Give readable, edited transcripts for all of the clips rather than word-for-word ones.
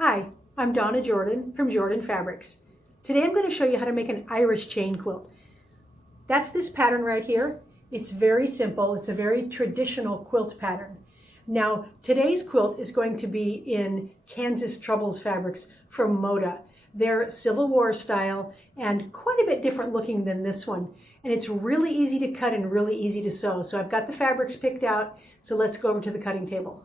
Hi, I'm Donna Jordan from Jordan Fabrics. Today I'm going to show you how to make an Irish chain quilt. That's this pattern right here. It's very simple. It's a very traditional quilt pattern. Now, today's quilt is going to be in Kansas Troubles fabrics from Moda. They're Civil War style and quite a bit different looking than this one. And it's really easy to cut and really easy to sew. So I've got the fabrics picked out. So let's go over to the cutting table.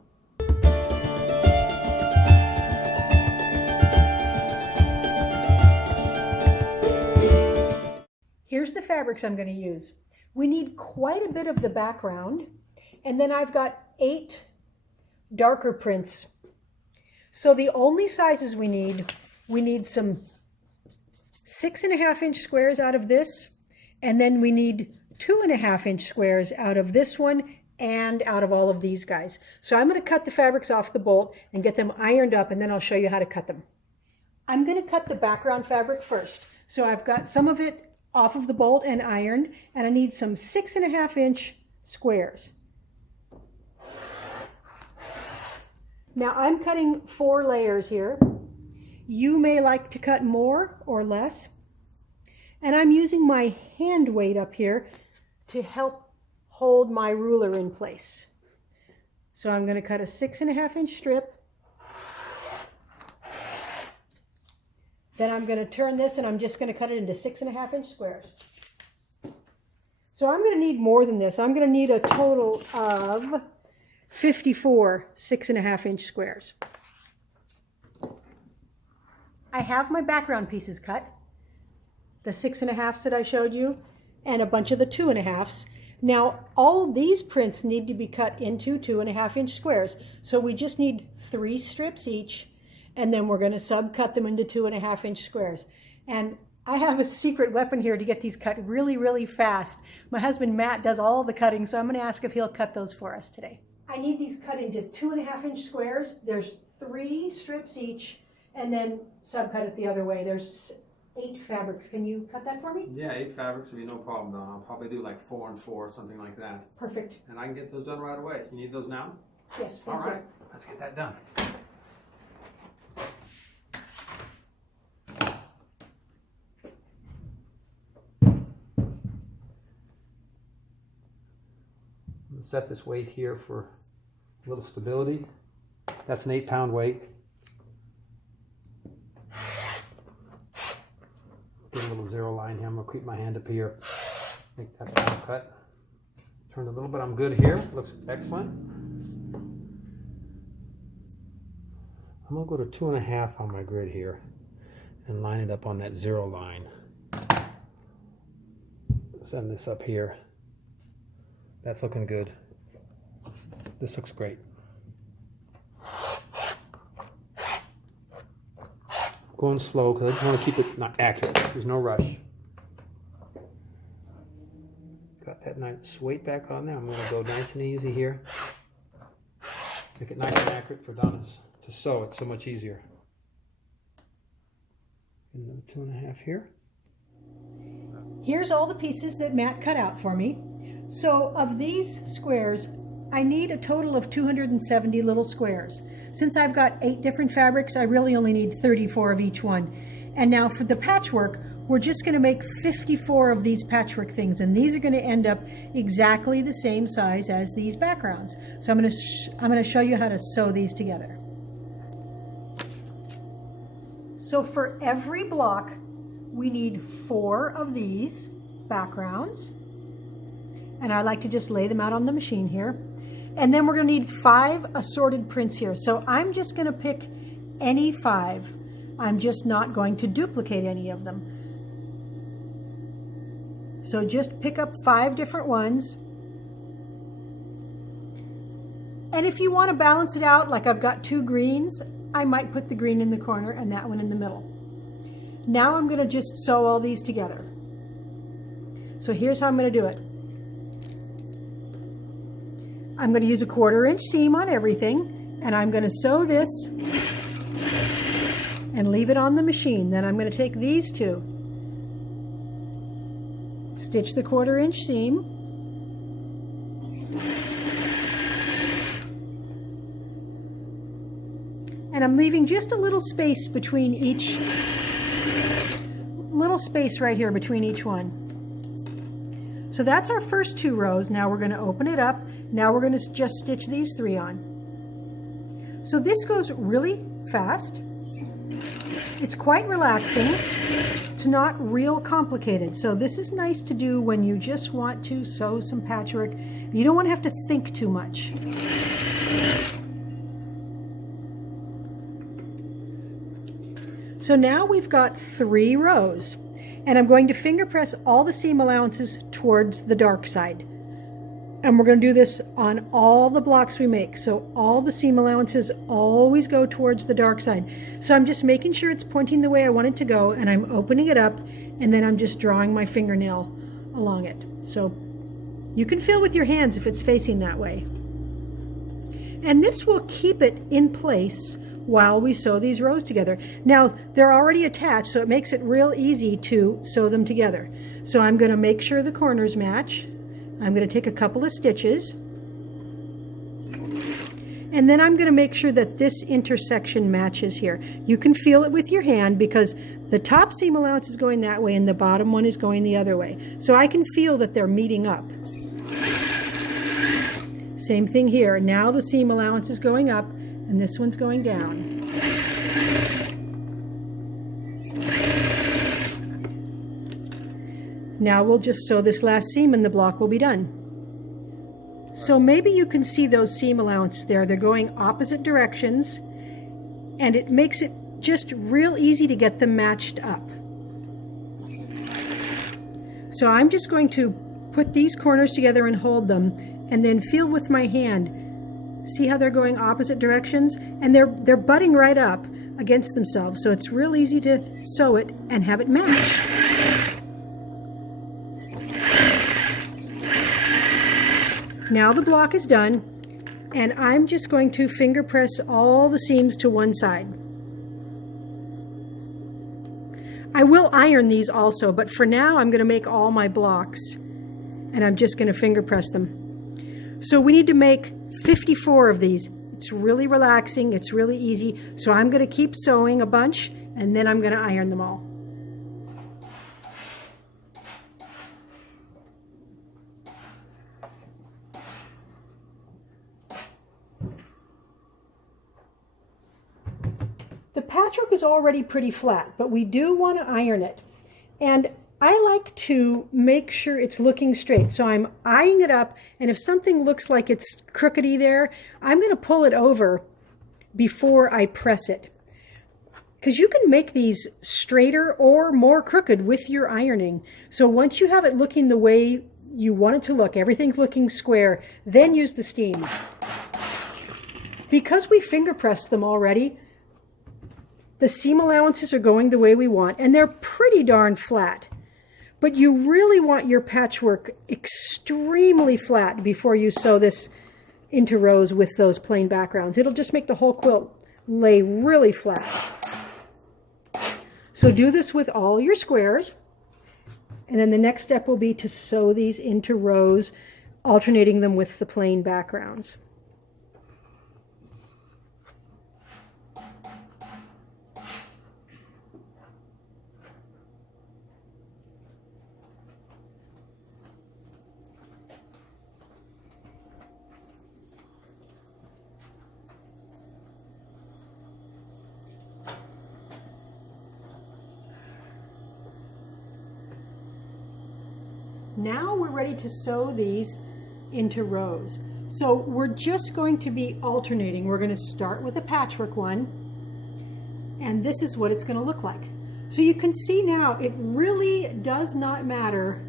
Here's the fabrics I'm going to use. We need quite a bit of the background, and then I've got 8 darker prints. So the only sizes we need some 6.5-inch squares out of this, and then we need 2.5-inch squares out of this one and out of all of these guys. So I'm going to cut the fabrics off the bolt and get them ironed up, and then I'll show you how to cut them. I'm going to cut the background fabric first. So I've got some of it off of the bolt and ironed, and I need some 6.5-inch squares. Now I'm cutting 4 layers here. You may like to cut more or less, and I'm using my hand weight up here to help hold my ruler in place. So I'm going to cut a 6.5-inch strip. Then I'm going to turn this and I'm just going to cut it into 6.5-inch squares. So I'm going to need more than this. I'm going to need a total of 54 6.5-inch squares. I have my background pieces cut, the 6.5s that I showed you, and a bunch of the 2.5s. Now all these prints need to be cut into 2.5-inch squares. So we just need 3 strips each. And then we're going to subcut them into 2.5-inch squares. And I have a secret weapon here to get these cut really, really fast. My husband Matt does all the cutting, so I'm going to ask if he'll cut those for us today. I need these cut into 2.5-inch squares. There's 3 strips each, and then subcut it the other way. There's 8 fabrics. Can you cut that for me? Yeah, 8 fabrics would be no problem, Don. I'll probably do like 4 and 4, something like that. Perfect. And I can get those done right away. You need those now? Yes, all right. Let's get that done. Set this weight here for a little stability. That's an 8-pound weight. Get a little 0 line here. I'm going to keep my hand up here. Make that final cut. Turn a little bit. I'm good here. Looks excellent. I'm going to go to 2.5 on my grid here and line it up on that 0 line. Send this up here. That's looking good. This looks great. I'm going slow because I just want to keep it not accurate. There's no rush. Got that nice weight back on there. I'm going to go nice and easy here. Make it nice and accurate for Donna's to sew. It's so much easier. Another 2.5 here. Here's all the pieces that Matt cut out for me. So of these squares, I need a total of 270 little squares. Since I've got 8 different fabrics, I really only need 34 of each one. And now for the patchwork, we're just going to make 54 of these patchwork things, and these are going to end up exactly the same size as these backgrounds. So I'm going to show you how to sew these together. So for every block, we need 4 of these backgrounds. And I like to just lay them out on the machine here. And then we're going to need 5 assorted prints here. So I'm just going to pick any 5. I'm just not going to duplicate any of them. So just pick up 5 different ones. And if you want to balance it out, like I've got 2 greens, I might put the green in the corner and that one in the middle. Now I'm going to just sew all these together. So here's how I'm going to do it. I'm going to use a 1/4-inch seam on everything, and I'm going to sew this and leave it on the machine. Then I'm going to take these 2, stitch the 1/4-inch seam, And I'm leaving just a little space between each, little space right here between each one. So that's our first 2 rows. Now we're going to open it up. Now we're going to just stitch these 3 on. So this goes really fast. It's quite relaxing. It's not real complicated. So this is nice to do when you just want to sew some patchwork. You don't want to have to think too much. So now we've got 3 rows, and I'm going to finger press all the seam allowances towards the dark side. And we're going to do this on all the blocks we make. So all the seam allowances always go towards the dark side. So I'm just making sure it's pointing the way I want it to go, and I'm opening it up, and then I'm just drawing my fingernail along it. So you can feel with your hands if it's facing that way. And this will keep it in place while we sew these rows together. Now they're already attached, so it makes it real easy to sew them together. So I'm going to make sure the corners match. I'm going to take a couple of stitches, and then I'm going to make sure that this intersection matches here. You can feel it with your hand because the top seam allowance is going that way and the bottom one is going the other way. So I can feel that they're meeting up. Same thing here. Now the seam allowance is going up and this one's going down. Now we'll just sew this last seam and the block will be done. So maybe you can see those seam allowances there. They're going opposite directions, and it makes it just real easy to get them matched up. So I'm just going to put these corners together and hold them, and then feel with my hand. See how they're going opposite directions? And they're butting right up against themselves, so it's real easy to sew it and have it match. Now the block is done, and I'm just going to finger press all the seams to one side. I will iron these also, but for now I'm going to make all my blocks, and I'm just going to finger press them. So we need to make 54 of these. It's really relaxing, it's really easy. So I'm going to keep sewing a bunch, and then I'm going to iron them all. The patchwork is already pretty flat, but we do want to iron it. And I like to make sure it's looking straight. So I'm eyeing it up, and if something looks like it's crookedy there, I'm going to pull it over before I press it. Because you can make these straighter or more crooked with your ironing. So once you have it looking the way you want it to look, everything's looking square, then use the steam. Because we finger pressed them already, the seam allowances are going the way we want, and they're pretty darn flat. But you really want your patchwork extremely flat before you sew this into rows with those plain backgrounds. It'll just make the whole quilt lay really flat. So do this with all your squares, and then the next step will be to sew these into rows, alternating them with the plain backgrounds. Now we're ready to sew these into rows. So we're just going to be alternating. We're going to start with a patchwork one, and this is what it's going to look like. So you can see now it really does not matter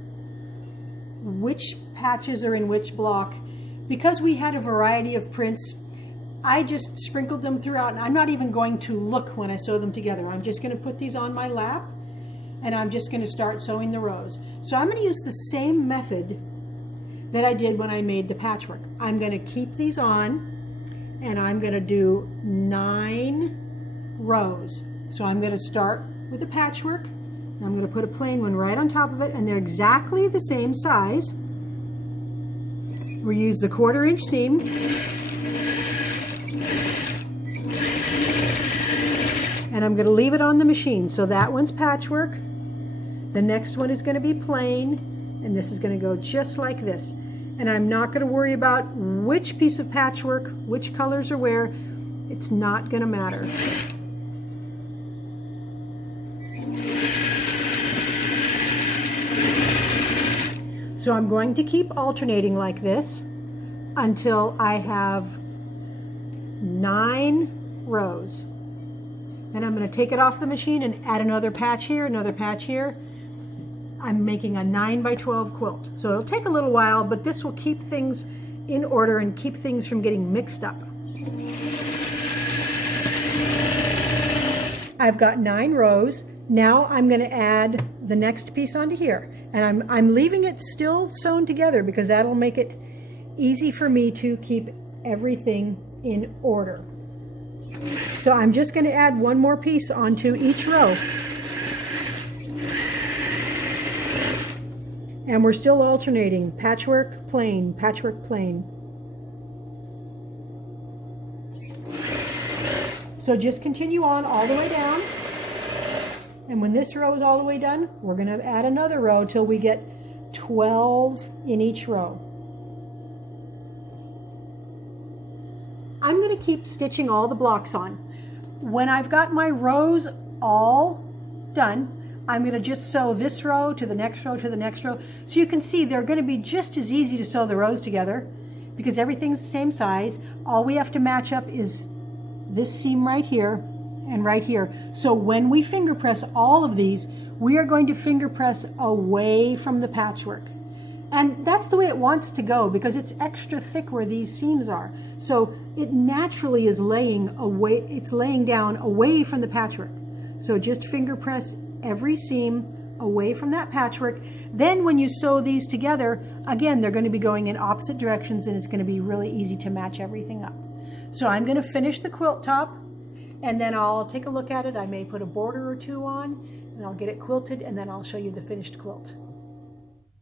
which patches are in which block. Because we had a variety of prints, I just sprinkled them throughout, and I'm not even going to look when I sew them together. I'm just going to put these on my lap, and I'm just going to start sewing the rows. So I'm going to use the same method that I did when I made the patchwork. I'm going to keep these on, and I'm going to do 9 rows. So I'm going to start with the patchwork, and I'm going to put a plain one right on top of it, and they're exactly the same size. We use the 1/4 inch seam. and I'm going to leave it on the machine. So that one's patchwork. The next one is going to be plain, and this is going to go just like this. And I'm not going to worry about which piece of patchwork, which colors are where. It's not going to matter. So I'm going to keep alternating like this until I have 9 rows. And I'm going to take it off the machine and add another patch here, another patch here. I'm making a 9x12 quilt. So it'll take a little while, but this will keep things in order and keep things from getting mixed up. I've got 9 rows. Now I'm going to add the next piece onto here. And I'm leaving it still sewn together because that'll make it easy for me to keep everything in order. So I'm just going to add one more piece onto each row. And we're still alternating patchwork, plain, patchwork, plain. So just continue on all the way down. And when this row is all the way done, we're going to add another row till we get 12 in each row. I'm going to keep stitching all the blocks on. When I've got my rows all done, I'm going to just sew this row to the next row to the next row. So you can see they're going to be just as easy to sew the rows together because everything's the same size. All we have to match up is this seam right here and right here. So when we finger press all of these, we are going to finger press away from the patchwork. And that's the way it wants to go because it's extra thick where these seams are. So it naturally is laying away, it's laying down away from the patchwork. So just finger press every seam away from that patchwork. Then when you sew these together, again, they're going to be going in opposite directions and it's going to be really easy to match everything up. So I'm going to finish the quilt top and then I'll take a look at it. I may put a border or two on and I'll get it quilted and then I'll show you the finished quilt.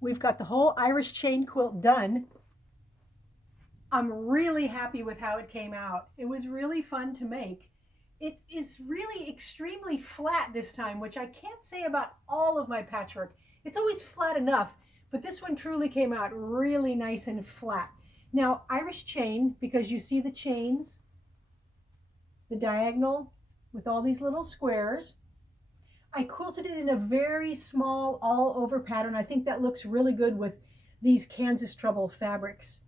We've got the whole Irish chain quilt done. I'm really happy with how it came out. It was really fun to make. It is really extremely flat this time, which I can't say about all of my patchwork. It's always flat enough, but this one truly came out really nice and flat. Now, Irish chain, because you see the chains, the diagonal with all these little squares. I quilted it in a very small all over pattern. I think that looks really good with these Kansas Trouble fabrics.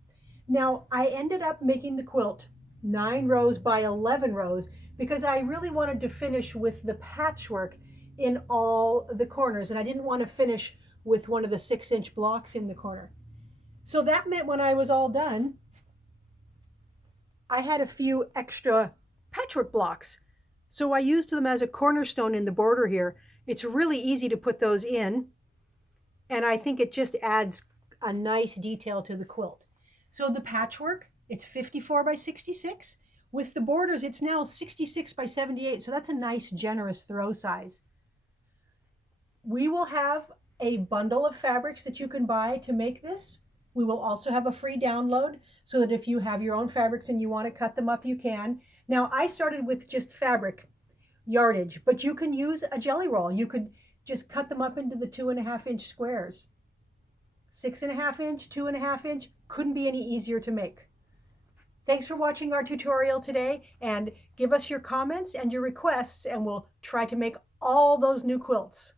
Now I ended up making the quilt 9 rows by 11 rows because I really wanted to finish with the patchwork in all the corners and I didn't want to finish with one of the 6-inch blocks in the corner. So that meant when I was all done, I had a few extra patchwork blocks. So I used them as a cornerstone in the border here. It's really easy to put those in, and I think it just adds a nice detail to the quilt. So the patchwork, it's 54 by 66. With the borders, it's now 66 by 78, so that's a nice generous throw size. We will have a bundle of fabrics that you can buy to make this. We will also have a free download so that if you have your own fabrics and you want to cut them up, you can. Now, I started with just fabric yardage, but you can use a jelly roll. You could just cut them up into the 2.5-inch squares. 6.5-inch, 2.5-inch, couldn't be any easier to make. Thanks for watching our tutorial today, and give us your comments and your requests, and we'll try to make all those new quilts.